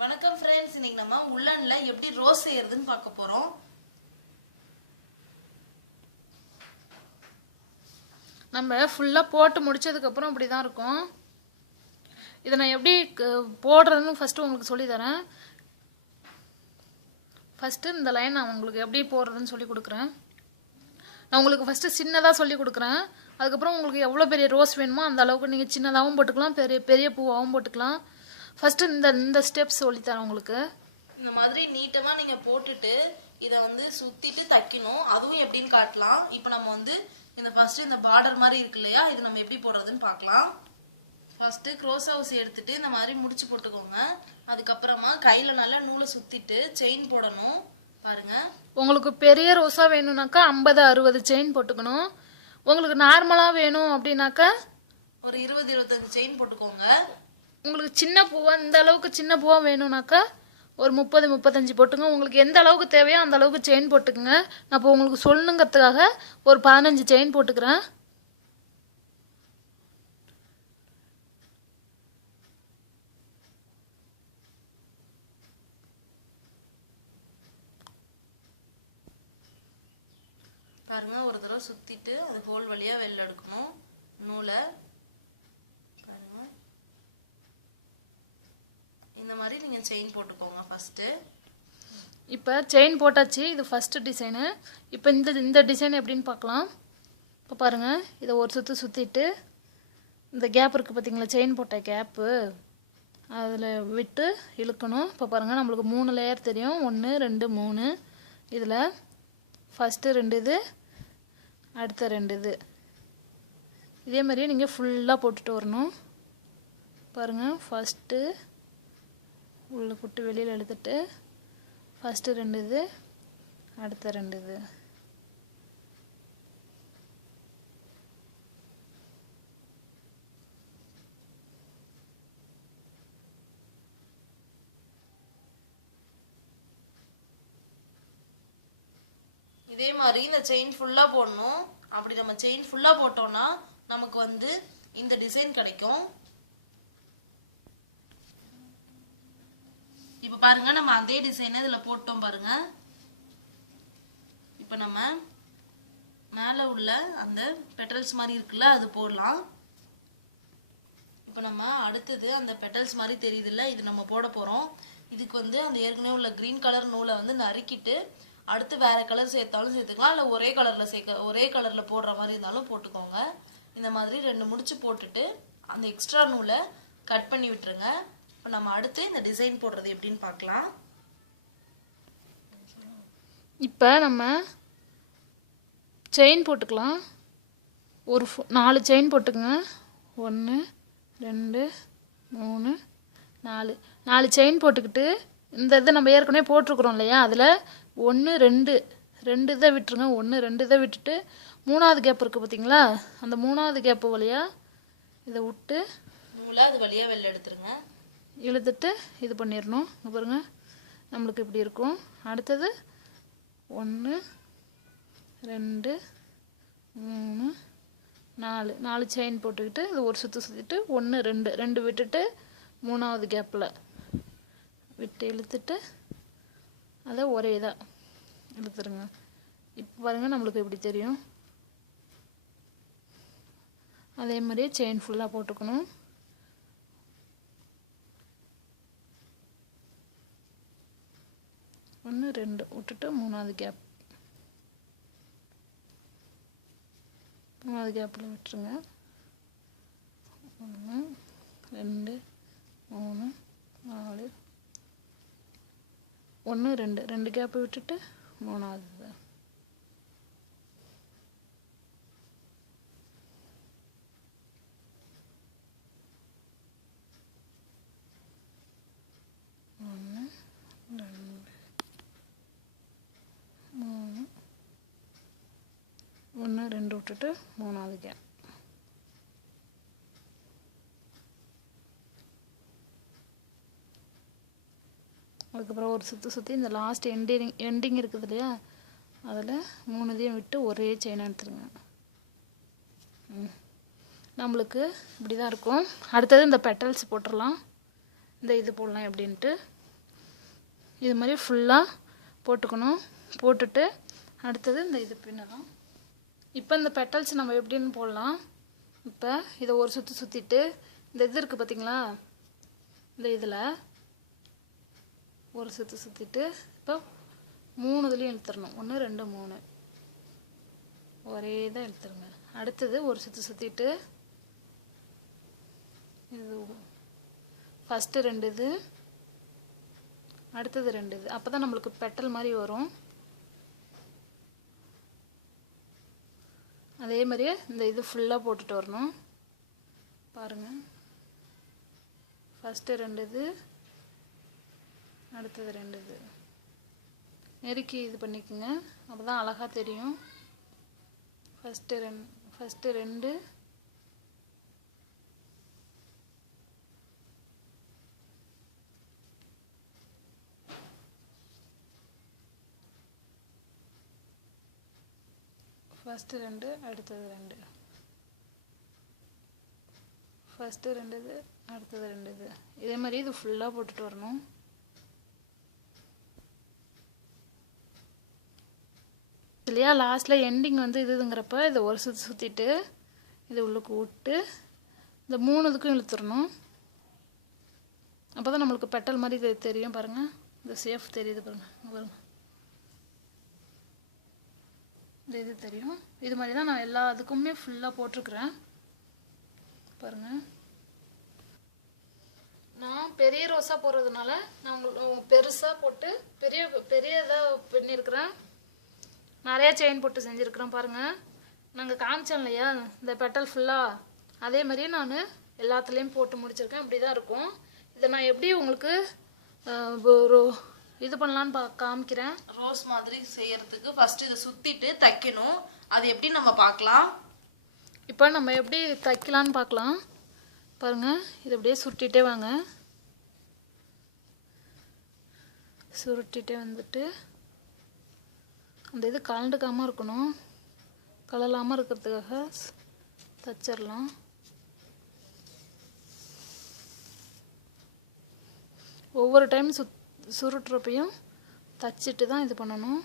வணக்கம் ஃப்ரெண்ட்ஸ், இன்னைக்கு நம்ம உள்ளன்ல எப்படி ரோஸ் செய்யறதுன்னு பார்க்க போறோம். நம்ம ஃபுல்லா போட்டு முடிச்சதுக்கு அப்புறம் இப்படி தான் இருக்கும். இதை நான் எப்படி போடுறதுன்னு ஃபர்ஸ்ட் உங்களுக்கு சொல்லி தரேன். ஃபர்ஸ்ட் இந்த லைன் நான் உங்களுக்கு எப்படி போடுறதுன்னு சொல்லி கொடுக்குறேன். நான் உங்களுக்கு ஃபர்ஸ்ட் சின்னதாக சொல்லி கொடுக்குறேன். அதுக்கப்புறம் உங்களுக்கு எவ்வளோ பெரிய ரோஸ் வேணுமோ அந்த அளவுக்கு நீங்கள் சின்னதாகவும் போட்டுக்கலாம், பெரிய பெரிய பூவாகவும் போட்டுக்கலாம். ஃபர்ஸ்ட் இந்த ஸ்டெப்ஸ் சொல்லித்தரேன் உங்களுக்கு. இந்த மாதிரி நீட்டமா நீங்க போட்டுட்டு இதை சுத்திட்டு தைக்கணும். அதுவும் எப்படின்னு காட்டலாம். இப்போ நம்ம இந்த ஃபர்ஸ்ட் இந்த பார்டர் மாதிரி இருக்கு இல்லையா, இது நம்ம எப்படி போடுறதுன்னு பார்க்கலாம். ஃபர்ஸ்ட் க்ரோஸ் ஹவுஸ் எடுத்துட்டு இந்த மாதிரி முடிச்சு போட்டுக்கோங்க. அதுக்கப்புறமா கையில நல்லா நூலை சுத்திட்டு செயின் போடணும். பாருங்க, உங்களுக்கு பெரிய ரோஸா வேணும்னாக்கா 50-60 செயின் போட்டுக்கணும். உங்களுக்கு நார்மலா வேணும் அப்படின்னாக்கா ஒரு 20-25 செயின் போட்டுக்கோங்க. உங்களுக்கு சின்ன பூவா இந்த அளவுக்கு சின்ன பூவா வேணும்னாக்கா ஒரு 30-35 போட்டுங்க. உங்களுக்கு எந்த அளவுக்கு தேவையோ அந்த அளவுக்கு செயின் போட்டுக்குங்க. நான் இப்போ உங்களுக்கு சொல்லணுங்கிறதுக்காக ஒரு 15 செயின் போட்டுக்கிறேன். பாருங்க, ஒரு தடவை சுத்திட்டு அது ஹோல் வழியா வெளில எடுக்கணும் நூலை. பாருங்க, இந்த மாதிரி நீங்க செயின் போட்டுக்கோங்க ஃபர்ஸ்ட். இப்போ செயின் போட்டாச்சு. இது ஃபர்ஸ்ட் டிசைனு. இப்போ இந்த டிசைன் எப்படின்னு பார்க்கலாம். இப்போ பாருங்க, இதை ஒரு சுற்றிட்டு இந்த கேப் இருக்குது பார்த்தீங்களா, செயின் போட்ட கேப்பு அதில் விட்டு இழுக்கணும். இப்போ பாருங்கள், நம்மளுக்கு 3 லேயர் தெரியும். 1 2 3. இதில் ஃபஸ்ட்டு 2 இது, அடுத்த 2 இது. இதே மாதிரியே நீங்கள் ஃபுல்லாக போட்டுட்டு வரணும். பாருங்கள், ஃபஸ்ட்டு உள்ளே போட்டு வெளியில் எடுத்துட்டு ஃபஸ்ட்டு 2 இது, அடுத்த 2 இது. இதே மாதிரி இந்த செயின் ஃபுல்லா போடணும். அப்படி நம்ம செயின் ஃபுல்லா போட்டோம்னா நமக்கு இந்த டிசைன் கிடைக்கும். இப்ப பாருங்க, நம்ம அதே டிசைனை இதுல போட்டோம் பாருங்க. இப்ப நம்ம மேல உள்ள அந்த பெட்டல்ஸ் மாதிரி இருக்குல்ல, அது போடலாம். இப்ப நம்ம அடுத்தது அந்த பெட்டல்ஸ் மாதிரி தெரியுதுல்ல, இது நம்ம போட போறோம். இதுக்கு அந்த ஏற்கனவே உள்ள கிரீன் கலர் நூலை நறுக்கிட்டு அடுத்து வேற கலர் சேர்த்தாலும் சேர்த்துக்கலாம், இல்லை ஒரே கலர்ல போடுற மாதிரி இருந்தாலும் போட்டுக்கோங்க. இந்த மாதிரி 2 முடிச்சு போட்டுட்டு அந்த எக்ஸ்ட்ரா நூலை கட் பண்ணி விட்டுருங்க. இப்போ நம்ம அடுத்து இந்த டிசைன் போடுறது எப்படின்னு பார்க்கலாம். இப்போ நம்ம செயின் போட்டுக்கலாம். ஒரு 4 செயின் போட்டுக்கங்க. 1 2 3 4 செயின் போட்டுக்கிட்டு இந்த இதை நம்ம ஏற்கனவே போட்டிருக்கிறோம் இல்லையா, அதில் 1 2 இதை விட்டுருங்க. 1 2 இதை விட்டுட்டு 3வது கேப் இருக்குது பார்த்தீங்களா, அந்த 3வது கேப்பு வழியாக இதை விட்டு நூலை அது வழியாக வெளில எடுத்துருங்க. இழுத்துட்டு இது பண்ணிடணும். பாருங்க, நம்மளுக்கு இப்படி இருக்கும். அடுத்தது 1 2 3 4 செயின் போட்டுக்கிட்டு இது ஒரு சுற்றிட்டு 1 2 விட்டுட்டு 3வது கேப்பில் விட்டு இழுத்துட்டு அதை ஒரே இதாக இழுத்துருங்க. இப்போ பாருங்கள், நம்மளுக்கு எப்படி தெரியும். அதே மாதிரியே செயின் ஃபுல்லாக போட்டுக்கணும். ஒன்று 2 விட்டுட்டு 3வது கேப், 3வது கேப்பில் விட்டுருங்க. 1 2 3 4 1 2 கேப்பை விட்டுட்டு 3வது. ஒன்று 2 3 1 2 விட்டுட்டு 3வது கேப். அதுக்கப்புறம் ஒரு சுற்றி இந்த லாஸ்ட் எண்டிங் இருக்குது இல்லையா, அதில் 3 இதையும் விட்டு ஒரே செயின் எடுத்துருங்க. நம்மளுக்கு இப்படி தான் இருக்கும். அடுத்தது இந்த பெட்டல்ஸ் போட்டுடலாம். இந்த இது போடலாம் எப்படின்ட்டு இது மாதிரி ஃபுல்லாக போட்டுக்கணும். போட்டுட்டு அடுத்தது இந்த இது பின்னலாம். இப்போ இந்த பெட்டல்ஸ் நம்ம எப்படின்னு போடலாம். இப்போ இதை ஒரு சுற்றி சுற்றிட்டு இந்த இது இருக்குது பார்த்திங்களா, இந்த இதில் ஒரு சுற்றி சுற்றிட்டு இப்போ 3 இதுலேயும் இழுத்துடணும். 1 2 3 ஒரே தான் இழுத்துருங்க. அடுத்தது ஒரு சுற்றி சுற்றிட்டு இது ஃபஸ்ட்டு 2 இது, அடுத்தது 2 இது. அப்போ தான் நம்மளுக்கு பெட்டல் மாதிரி வரும். அதே மாதிரியே இந்த இது ஃபுல்லாக போட்டுட்டு வரணும். பாருங்கள், ஃபஸ்ட்டு 2 இது, அடுத்தது 2 இது. நெருக்கி இது பண்ணிக்கோங்க, அப்போ தான் அழகாக தெரியும். ஃபஸ்ட்டு 2 ஃபஸ்ட்டு 2 அடுத்தது 2, ஃபஸ்ட்டு 2 இது, அடுத்தது 2 இது. இதே மாதிரி இது ஃபுல்லாக போட்டுட்டு வரணும். இல்லையா, லாஸ்ட்டில் எண்டிங் வந்து இதுங்கிறப்ப இதை ஒரு சுற்றி சுற்றிட்டு இதை உள்ளுக்கு விட்டு இந்த 3 இதுக்கும் இழுத்துடணும். அப்போ தான் நம்மளுக்கு பெட்டல் மாதிரி இது தெரியும். பாருங்கள், இந்த சேஃப் தெரியுது பாருங்கள், பாருங்கள், இந்த இது தெரியும். இது மாதிரி தான் நான் எல்லா இதுக்குமே ஃபுல்லாக போட்டிருக்கிறேன். பாருங்கள், நான் பெரிய ரோஸாக போடுறதுனால நான் பெருசாக போட்டு பெரிய இதாக பண்ணியிருக்கிறேன். நிறையா செயின் போட்டு செஞ்சுருக்கிறேன். பாருங்கள், நாங்கள் காமிச்சோம் இல்லையா இந்த பெட்டல் ஃபுல்லாக, அதே மாதிரியே நான் எல்லாத்துலேயும் போட்டு முடிச்சிருக்கேன். இப்படி தான் இருக்கும். இதை நான் எப்படி உங்களுக்கு ஒரு இது பண்ணலான்னு காமிக்கிறேன். ரோஸ் மாதிரி செய்யறதுக்கு ஃபர்ஸ்ட் இதை சுத்திட்டு தைக்கணும். அது எப்படி நம்ம பார்க்கலாம். இப்போ நம்ம எப்படி தைக்கலான்னு பார்க்கலாம். பாருங்கள், இதை அப்படியே சுருட்டிகிட்டே வாங்க. சுருட்டிகிட்டே வந்துட்டு அந்த இது கலண்டுக்காமல் இருக்கணும். கலலாமல் இருக்கிறதுக்காக தைச்சிடலாம். ஒவ்வொரு டைம் சுருட்டுறப்பையும் தச்சிட்டு தான் இது பண்ணணும்.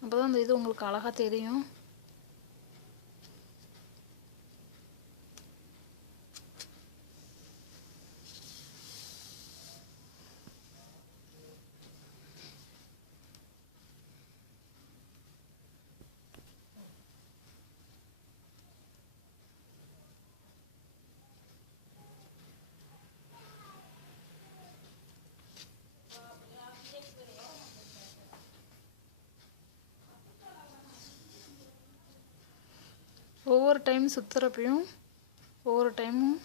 அப்போ தான் அந்த இது உங்களுக்கு அழகாக தெரியும். ஒவ்வொரு டைம் சுற்றுறப்பையும் ஒவ்வொரு டைமும்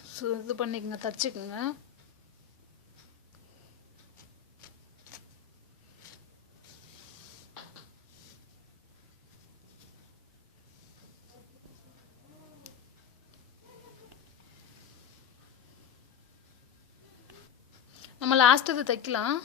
இது பண்ணிக்கோங்க, தச்சுக்குங்க. நம்ம லாஸ்ட் இது தைக்கலாம்.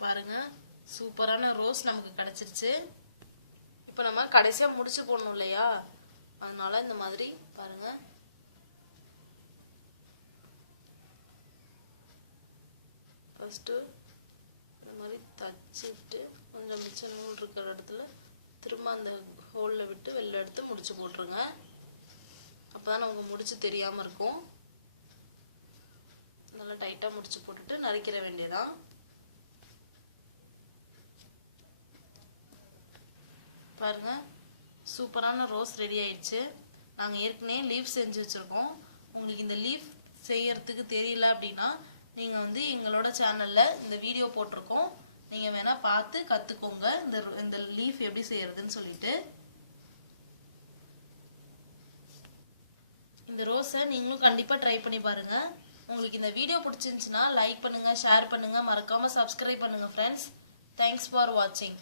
பாருங்க, சூப்பரான ரோஸ் நமக்கு கிடைச்சிருச்சு. இப்போ நம்ம கடைசியா முடிச்சு போடணும் இல்லையா, அதனால இந்த மாதிரி பாருங்க ஃபர்ஸ்ட் இந்த மாதிரி தச்சிட்டு கொஞ்சம் மிச்ச நூல் இருக்கிற இடத்துல திரும்ப அந்த ஹோல்ல விட்டு வெளில எடுத்து முடிச்சு போட்டுருங்க. அப்பதான் நமக்கு முடிச்சு தெரியாம இருக்கும். நல்லா டைட்டா முடிச்சு போட்டுட்டு நறுக்கிற வேண்டியதான். பாருங்க, சூப்பரான ரோஸ் ரெடி ஆயிடுச்சு. நாங்கள் ஏற்கனவே லீஃப் செஞ்சு வச்சுருக்கோம். உங்களுக்கு இந்த லீஃப் செய்யறதுக்கு தெரியல அப்படின்னா நீங்கள் வந்து எங்களோட சேனலில் இந்த வீடியோ போட்டிருக்கோம், நீங்கள் வேணால் பார்த்து கற்றுக்கோங்க இந்த லீஃப் எப்படி செய்யறதுன்னு சொல்லிட்டு. இந்த ரோஸை நீங்களும் கண்டிப்பாக ட்ரை பண்ணி பாருங்கள். உங்களுக்கு இந்த வீடியோ பிடிச்சிருந்துச்சுன்னா லைக் பண்ணுங்கள், ஷேர் பண்ணுங்கள், மறக்காமல் சப்ஸ்கிரைப் பண்ணுங்கள் ஃப்ரெண்ட்ஸ். தேங்க்ஸ் ஃபார் வாட்சிங்.